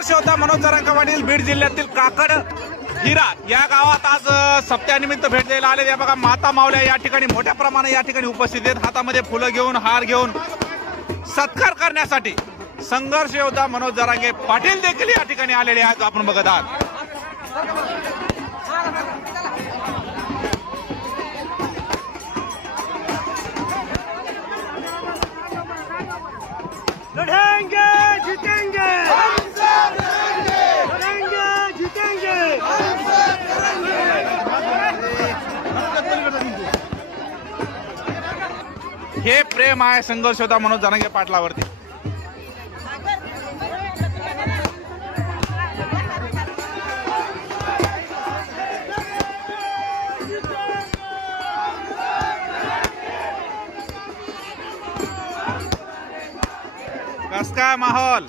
संघर्ष होता मनोज जरांगे पाटील बीड जिल्ह्यातील काकड हिरा या गावात आज सप्त्यानिमित्त भेट द्यायला आले. या बघा माता मावल्या या ठिकाणी मोठ्या प्रमाणात या ठिकाणी उपस्थित आहेत. हातामध्ये फुलं घेऊन हार घेऊन सत्कार करण्यासाठी संघर्ष योद्धा मनोज जरांगे पाटील देखील या ठिकाणी आलेले आहेत. आपण बघत आहात लढेंगे जीतेंगे लढेंगे जीतेंगे हे प्रेम आहे संघर्ष होता मनोज जरांगे पाटलावरती. कस काय माहोल